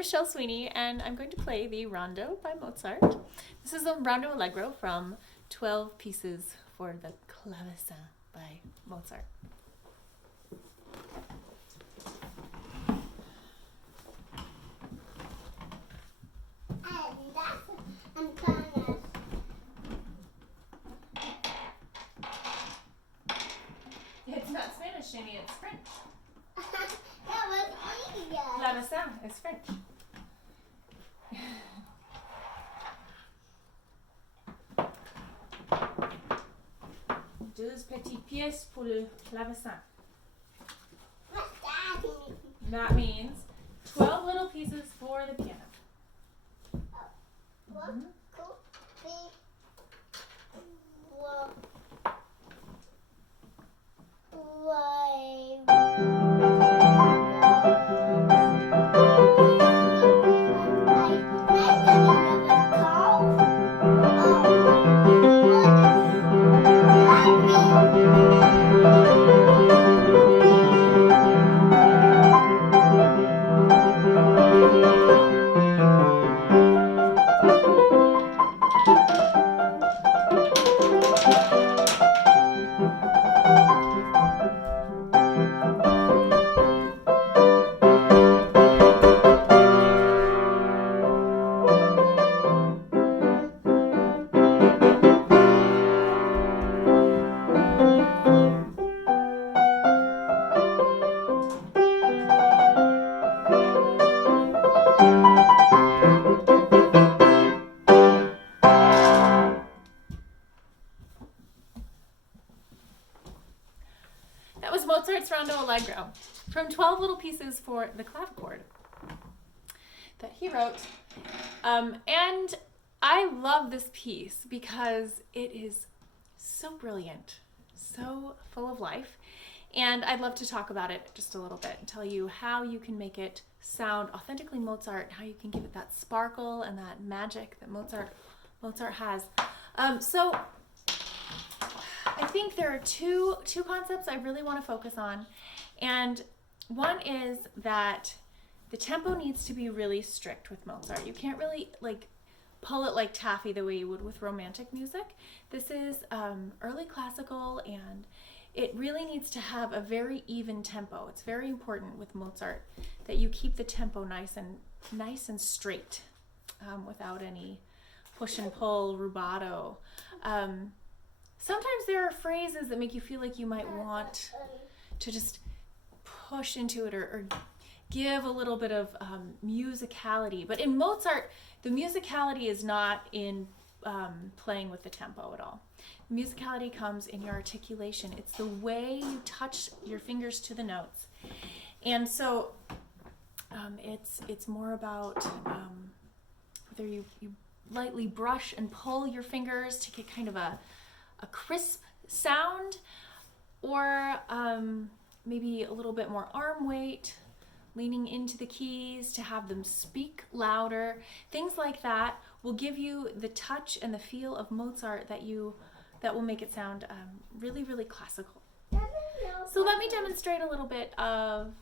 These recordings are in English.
Michelle Sweeney, and I'm going to play the Rondo by Mozart. This is the Rondo Allegro from 12 Pieces for the Clavecin by Mozart. It's not Spanish, Jamie, it's French. That was easy. Clavecin is French. Deux petites pièces pour le clavecin. What's that mean? That means 12 little pieces for the piano. What could be That was Mozart's Rondo Allegro from 12 Little Pieces for the Clavichord that he wrote. And I love this piece because it is so brilliant, so full of life. And I'd love to talk about it just a little bit and tell you how you can make it sound authentically Mozart, how you can give it that sparkle and that magic that Mozart has. So I think there are two concepts I really want to focus on. And one is that the tempo needs to be really strict with Mozart. You can't really pull it like taffy the way you would with romantic music. This is early classical, and it really needs to have a very even tempo. It's very important with Mozart that you keep the tempo nice and straight, without any push and pull, rubato. Sometimes there are phrases that make you feel like you might want to just push into it or give a little bit of musicality. But in Mozart, the musicality is not in playing with the tempo at all. Musicality comes in your articulation. It's the way you touch your fingers to the notes. And so it's more about whether you lightly brush and pull your fingers to get kind of a crisp sound, or maybe a little bit more arm weight, leaning into the keys to have them speak louder. Things like that will give you the touch and the feel of Mozart that will make it sound really, really classical. So let me demonstrate a little bit of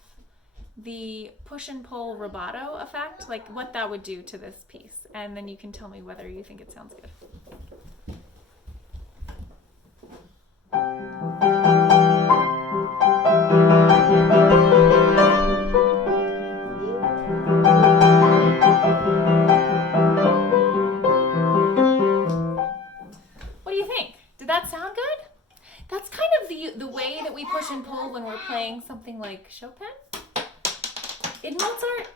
the push and pull rubato effect, like what that would do to this piece, and then you can tell me whether you think it sounds good. What do you think? Did that sound good? That's kind of the way that we push and pull when we're playing something like Chopin. In Mozart,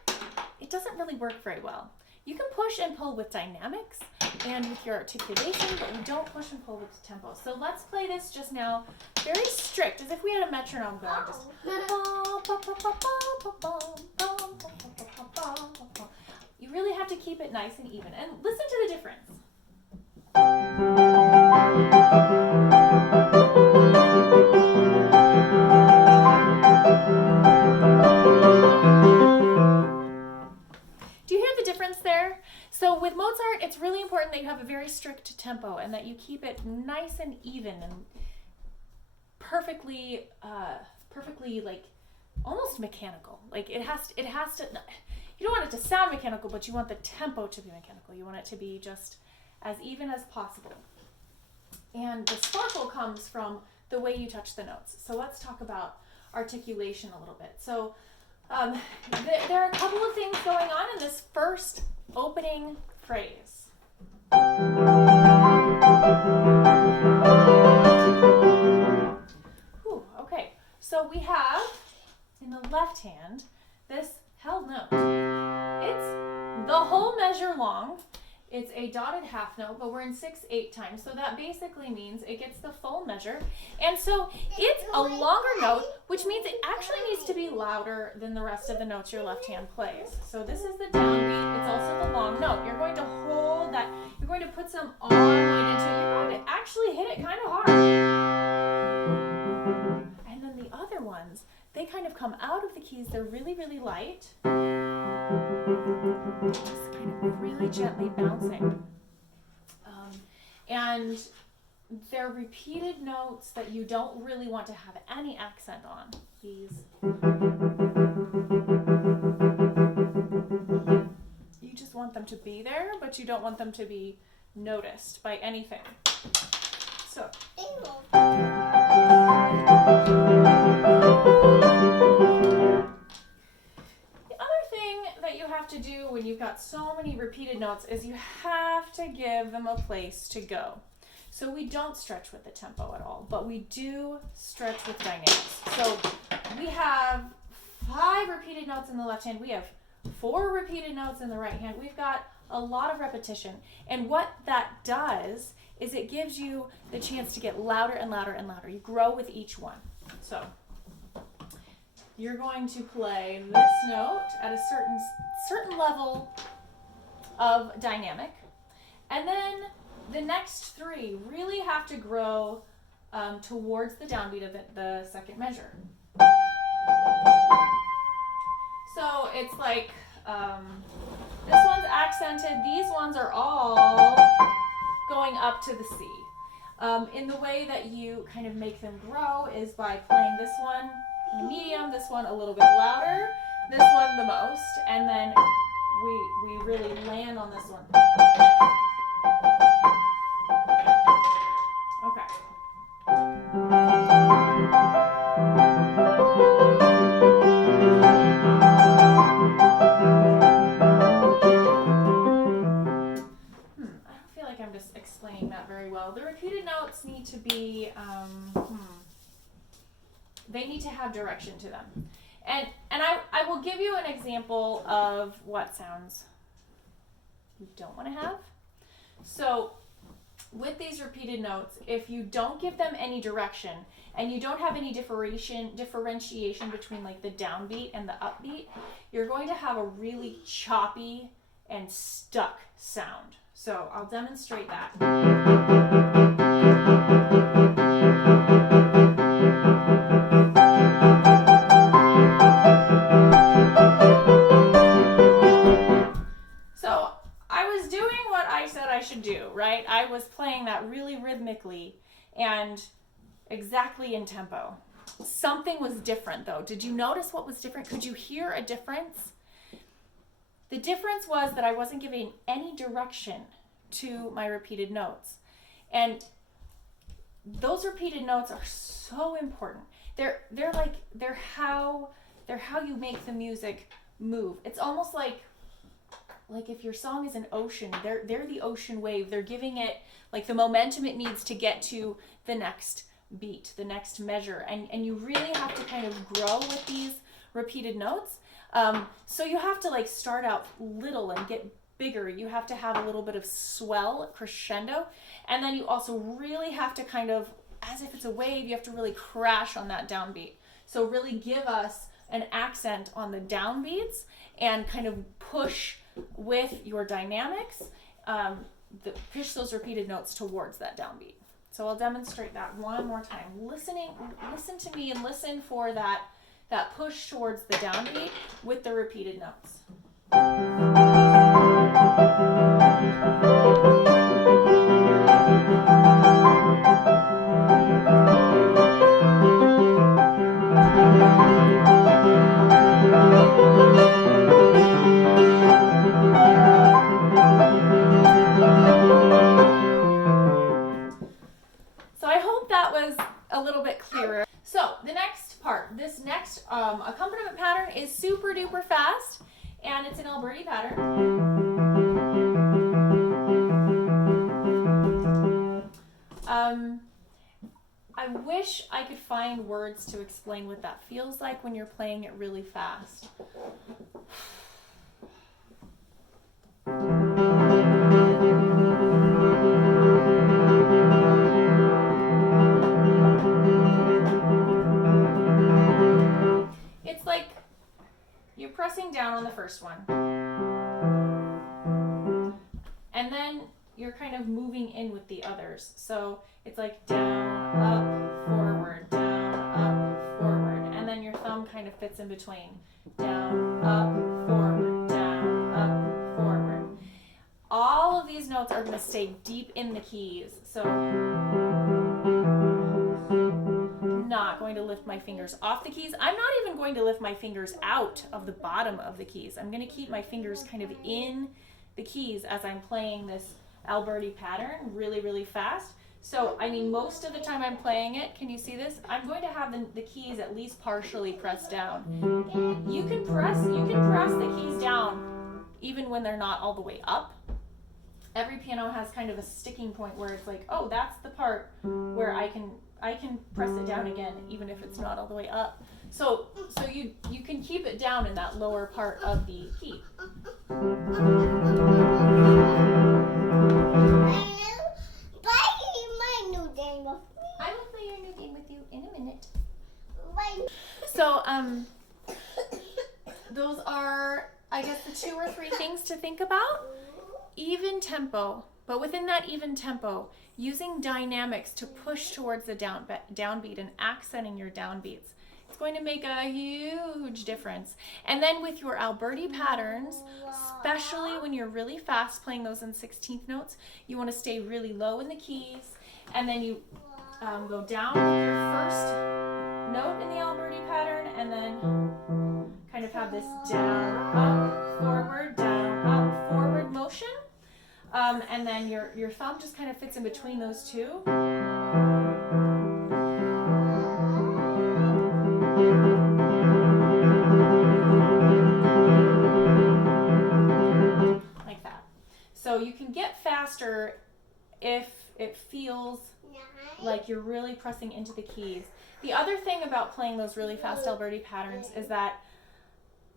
it doesn't really work very well. You can push and pull with dynamics and with your articulation, but you don't push and pull with the tempo. So let's play this just now, very strict, as if we had a metronome going. Just you really have to keep it nice and even. And listen to the difference. Do you hear the difference there? So with Mozart, it's really important that you have a very strict tempo and that you keep it nice and even and perfectly like almost mechanical. Like it has to. you don't want it to sound mechanical, but you want the tempo to be mechanical. You want it to be just as even as possible. And the sparkle comes from the way you touch the notes. So let's talk about articulation a little bit. So there are a couple of things going on in this first opening phrase. Whew, okay, so we have in the left hand this held note. It's the whole measure long. It's a dotted half note, but we're in 6/8 time, so that basically means it gets the full measure. And so it's a longer note, which means it actually needs to be louder than the rest of the notes your left hand plays. So this is the downbeat, it's also the long note. You're going to hold that, you're going to put some arm weight into it, you're going to actually hit it kind of hard. And then the other ones, they kind of come out of the keys, they're really, really light. Just kind of really gently bouncing. And they're repeated notes that you don't really want to have any accent on. These. You just want them to be there, but you don't want them to be noticed by anything. So. To do when you've got so many repeated notes is you have to give them a place to go. So we don't stretch with the tempo at all, but we do stretch with dynamics. So we have 5 repeated notes in the left hand. We have 4 repeated notes in the right hand. We've got a lot of repetition. And what that does is it gives you the chance to get louder and louder and louder. You grow with each one. So you're going to play this note at a certain level of dynamic. And then the next 3 really have to grow towards the downbeat of the second measure. So it's like this one's accented, these ones are all going up to the C. In the way that you kind of make them grow is by playing this one medium, this one a little bit louder, this one the most, and then we really land on this one. Okay. I don't feel like I'm just explaining that very well. The repeated notes need to be they need to have direction to them. And I will give you an example of what sounds you don't want to have. So with these repeated notes, if you don't give them any direction and you don't have any differentiation between like the downbeat and the upbeat, you're going to have a really choppy and stuck sound. So I'll demonstrate that. Do, right? I was playing that really rhythmically and exactly in tempo. Something was different though. Did you notice what was different? Could you hear a difference? The difference was that I wasn't giving any direction to my repeated notes. And those repeated notes are so important. They're how you make the music move. It's almost like if your song is an ocean, they're the ocean wave. They're giving it like the momentum it needs to get to the next beat, the next measure. And you really have to kind of grow with these repeated notes. So you have to like start out little and get bigger. You have to have a little bit of swell, crescendo. And then you also really have to kind of, as if it's a wave, you have to really crash on that downbeat. So really give us an accent on the downbeats and kind of push with your dynamics, push those repeated notes towards that downbeat. So I'll demonstrate that one more time. Listen to me and listen for that push towards the downbeat with the repeated notes. is super duper fast, and it's an Alberti pattern. I wish I could find words to explain what that feels like when you're playing it really fast. It's like you're pressing down on the first one, and then you're kind of moving in with the others. So it's like down, up, forward, down, up, forward, and then your thumb kind of fits in between. Down, up, forward, down, up, forward. All of these notes are going to stay deep in the keys. So I'm not going to lift my fingers off the keys. I'm not even going to lift my fingers out of the bottom of the keys. I'm going to keep my fingers kind of in the keys as I'm playing this Alberti pattern really, really fast. So, I mean, most of the time I'm playing it, can you see this? I'm going to have the keys at least partially pressed down. You can press the keys down even when they're not all the way up. Every piano has kind of a sticking point where it's like, oh, that's the part where I can press it down again even if it's not all the way up. So you can keep it down in that lower part of the key. I will play your new game with you in a minute. So, those are, I guess, the 2 or 3 things to think about. Even tempo, but within that even tempo, using dynamics to push towards the downbeat and accenting your downbeats. It's going to make a huge difference. And then with your Alberti patterns, especially when you're really fast playing those in 16th notes, you want to stay really low in the keys, and then you go down with your first note in the Alberti pattern, and then kind of have this down, up, forward motion. And then your thumb just kind of fits in between those two. Like that. So you can get faster if it feels like you're really pressing into the keys. The other thing about playing those really fast Alberti patterns is that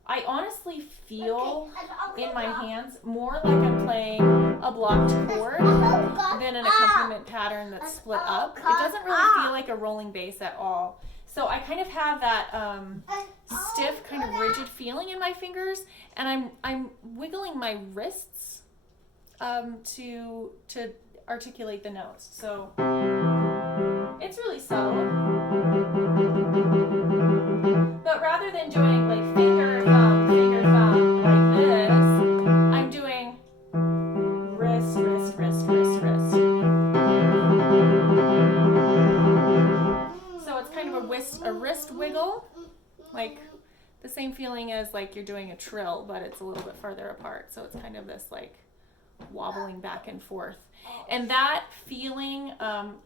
I honestly feel in my hands more like I'm playing a blocked chord than an accompaniment pattern that's split up. It doesn't really feel like a rolling bass at all. So I kind of have that stiff, kind of rigid feeling in my fingers, and I'm wiggling my wrists to articulate the notes. So it's really subtle. But rather than doing like finger, thumb like this, I'm doing wrist, wrist, wrist, wrist, wrist. So it's kind of a wrist wiggle, like the same feeling as like you're doing a trill, but it's a little bit farther apart. So it's kind of this like wobbling back and forth. And that feeling,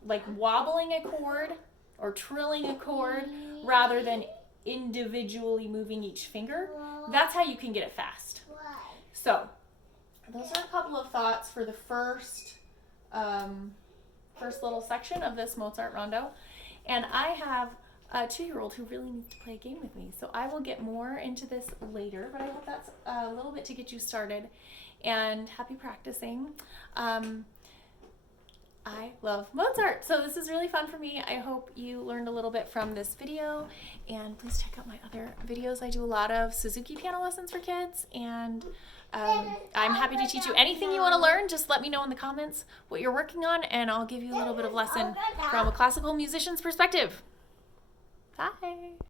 like wobbling a chord or trilling a chord rather than individually moving each finger, that's how you can get it fast. So those are a couple of thoughts for the first little section of this Mozart Rondo. And I have a 2-year-old who really needs to play a game with me. So I will get more into this later, but I hope that's a little bit to get you started. And happy practicing. I love Mozart, so this is really fun for me. I hope you learned a little bit from this video, and please check out my other videos. I do a lot of Suzuki piano lessons for kids, and I'm happy to teach you anything you want to learn. Just let me know in the comments what you're working on, and I'll give you a little bit of lesson from a classical musician's perspective. Bye!